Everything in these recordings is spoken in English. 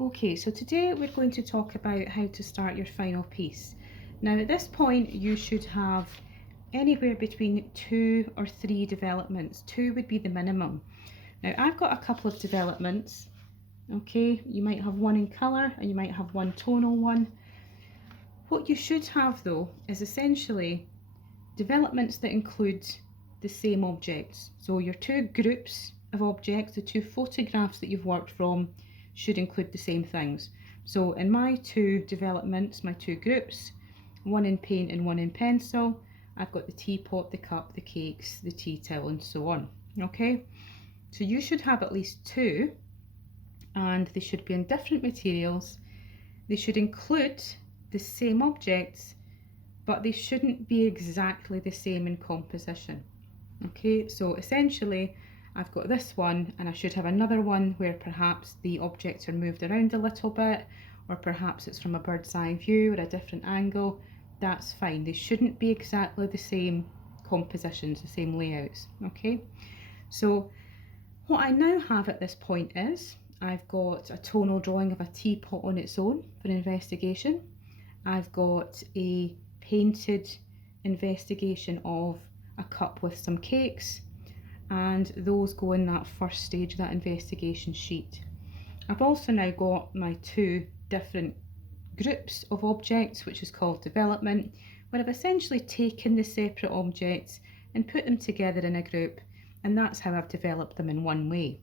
Okay, so today we're going to talk about how to start your final piece. Now at this point you should have anywhere between 2 or 3 developments. 2 would be the minimum. Now I've got a couple of developments. Okay, you might have one in colour and you might have one tonal one. What you should have though is essentially developments that include the same objects. So your 2 groups of objects, the 2 photographs that you've worked from, should include the same things. So in my 2 developments, my 2 groups, one in paint and one in pencil, I've got the teapot, the cup, the cakes, the tea towel and so on. Okay, so you should have at least 2 and they should be in different materials. They should include the same objects, but they shouldn't be exactly the same in composition. Okay, so essentially I've got this one and I should have another one where perhaps the objects are moved around a little bit, or perhaps it's from a bird's eye view or a different angle. That's fine. They shouldn't be exactly the same compositions, the same layouts. Okay, so what I now have at this point is I've got a tonal drawing of a teapot on its own for investigation. I've got a painted investigation of a cup with some cakes, and those go in that first stage, that investigation sheet. I've also now got my 2 different groups of objects, which is called development, where I've essentially taken the separate objects and put them together in a group, and that's how I've developed them in one way.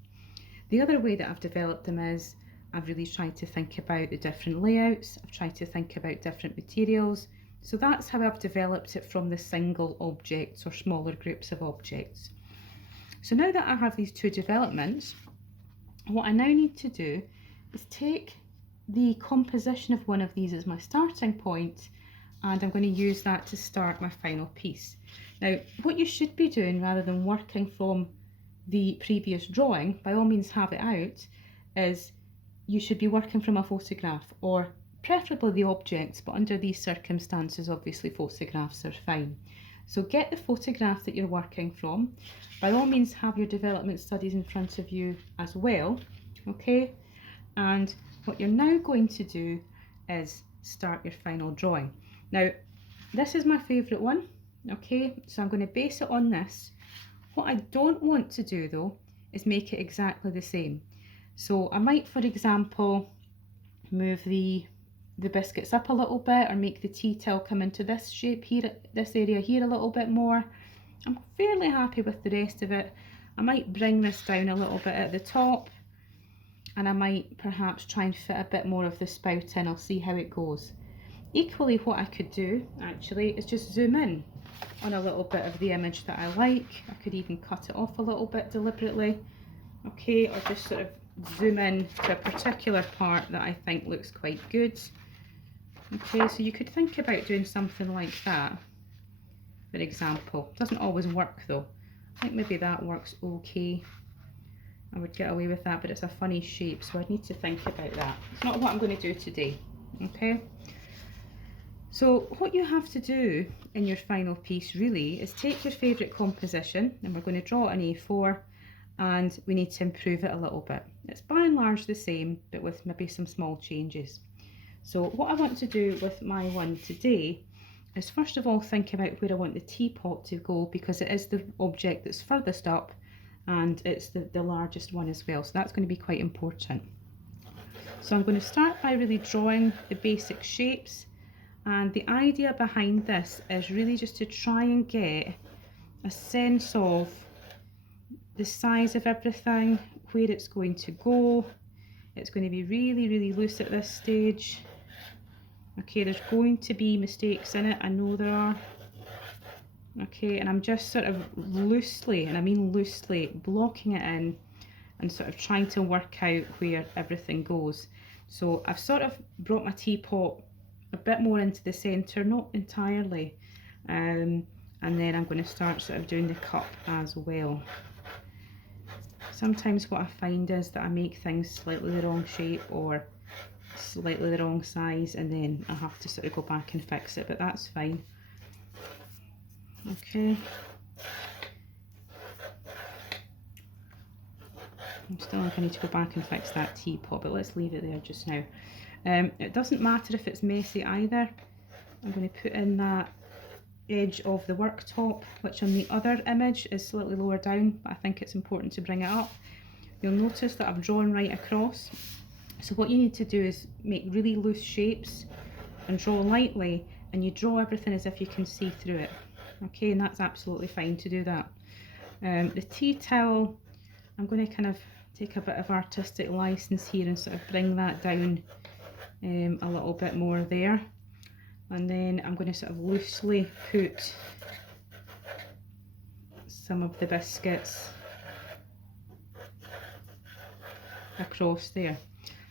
The other way that I've developed them is I've really tried to think about the different layouts, I've tried to think about different materials. So that's how I've developed it from the single objects or smaller groups of objects. So now that I have these 2 developments, what I now need to do is take the composition of one of these as my starting point, and I'm going to use that to start my final piece. Now, what you should be doing rather than working from the previous drawing, by all means have it out, is you should be working from a photograph, or preferably the objects, but under these circumstances obviously photographs are fine. So get the photograph that you're working from. By all means have your development studies in front of you as well, okay? And what you're now going to do is start your final drawing. Now, this is my favourite one, okay? So I'm going to base it on this. What I don't want to do though is make it exactly the same. So I might, for example, move the biscuits up a little bit, or make the tea towel come into this shape here, this area here a little bit more. I'm fairly happy with the rest of it. I might bring this down a little bit at the top, and I might perhaps try and fit a bit more of the spout in. I'll see how it goes. Equally, what I could do actually is just zoom in on a little bit of the image that I like. I could even cut it off a little bit deliberately, okay, or just sort of zoom in to a particular part that I think looks quite good. Okay, so you could think about doing something like that, for example. Doesn't always work though. I think maybe that works okay. I would get away with that, but it's a funny shape, so I'd need to think about that. It's not what I'm going to do today, okay? So what you have to do in your final piece really is take your favourite composition, and we're going to draw an A4, and we need to improve it a little bit. It's by and large the same, but with maybe some small changes. So what I want to do with my one today is first of all think about where I want the teapot to go, because it is the object that's furthest up and it's the largest one as well, so that's going to be quite important. So I'm going to start by really drawing the basic shapes, and the idea behind this is really just to try and get a sense of the size of everything, where it's going to go. It's going to be really loose at this stage. Okay, there's going to be mistakes in it, I know there are. Okay, and I'm just sort of loosely, and I mean loosely, blocking it in and sort of trying to work out where everything goes. So I've sort of brought my teapot a bit more into the centre, not entirely, and then I'm going to start sort of doing the cup as well. Sometimes what I find is that I make things slightly the wrong shape or slightly the wrong size, and then I have to sort of go back and fix it, but that's fine. Okay. I'm still going to need to go back and fix that teapot, but let's leave it there just now. It doesn't matter if it's messy either. I'm going to put in that edge of the worktop, which on the other image is slightly lower down, but I think it's important to bring it up. You'll notice that I've drawn right across. So what you need to do is make really loose shapes and draw lightly, and you draw everything as if you can see through it. Okay, and that's absolutely fine to do that. The tea towel, I'm going to kind of take a bit of artistic license here and sort of bring that down a little bit more there. And then I'm going to sort of loosely put some of the biscuits across there.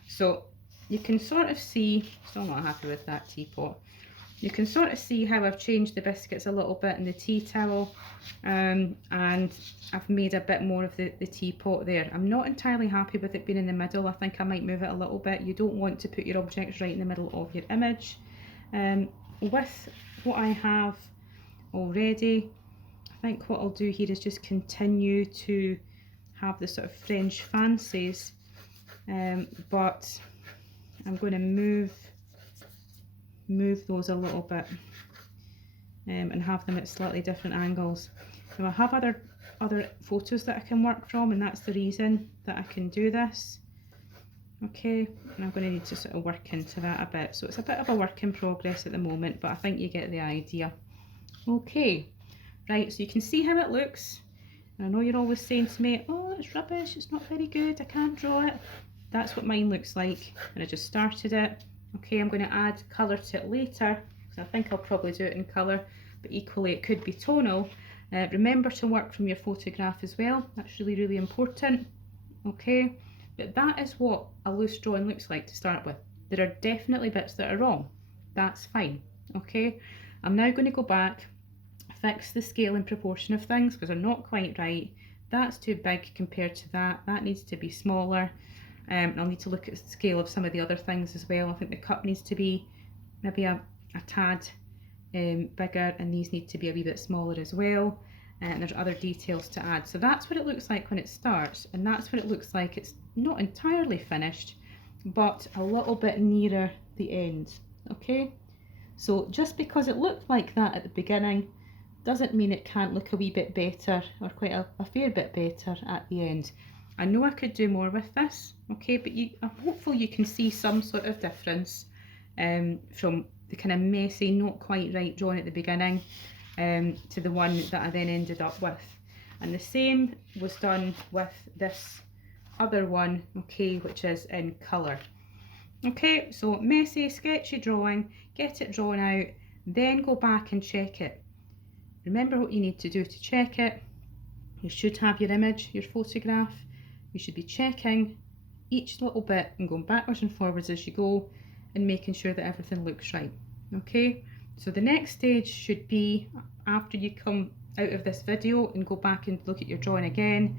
So you can sort of see, still not happy with that teapot, you can sort of see how I've changed the biscuits a little bit in the tea towel, and I've made a bit more of the teapot there. I'm not entirely happy with it being in the middle. I think I might move it a little bit. You don't want to put your objects right in the middle of your image. With what I have already, I think what I'll do here is just continue to have the sort of French fancies, but I'm going to move those a little bit and have them at slightly different angles. Now I have other photos that I can work from, and that's the reason that I can do this. Okay, and I'm going to need to sort of work into that a bit. So it's a bit of a work in progress at the moment, but I think you get the idea. Okay, right, so you can see how it looks. And I know you're always saying to me, oh, it's rubbish, it's not very good, I can't draw it. That's what mine looks like, and I just started it. Okay, I'm going to add colour to it later, because I think I'll probably do it in colour, but equally it could be tonal. Remember to work from your photograph as well, that's really, really important. Okay, but that is what a loose drawing looks like to start with. There are definitely bits that are wrong, that's fine. Okay, I'm now going to go back, fix the scale and proportion of things, because they're not quite right. That's too big compared to that, that needs to be smaller. I'll need to look at the scale of some of the other things as well. I think the cup needs to be maybe a tad bigger, and these need to be a wee bit smaller as well. And there's other details to add. So that's what it looks like when it starts, and that's what it looks like. It's not entirely finished, but a little bit nearer the end. Okay, so just because it looked like that at the beginning doesn't mean it can't look a wee bit better, or quite a fair bit better at the end. I know I could do more with this, okay, but I'm hopeful you can see some sort of difference from the kind of messy, not quite right drawing at the beginning to the one that I then ended up with. And the same was done with this other one, okay, which is in colour. Okay, so messy, sketchy drawing, get it drawn out, then go back and check it. Remember what you need to do to check it. You should have your image, your photograph. You should be checking each little bit and going backwards and forwards as you go, and making sure that everything looks right. Okay, so the next stage should be after you come out of this video and go back and look at your drawing again,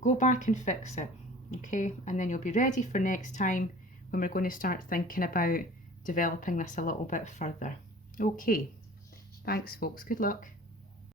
go back and fix it. Okay, and then you'll be ready for next time when we're going to start thinking about developing this a little bit further. Okay, thanks folks, good luck.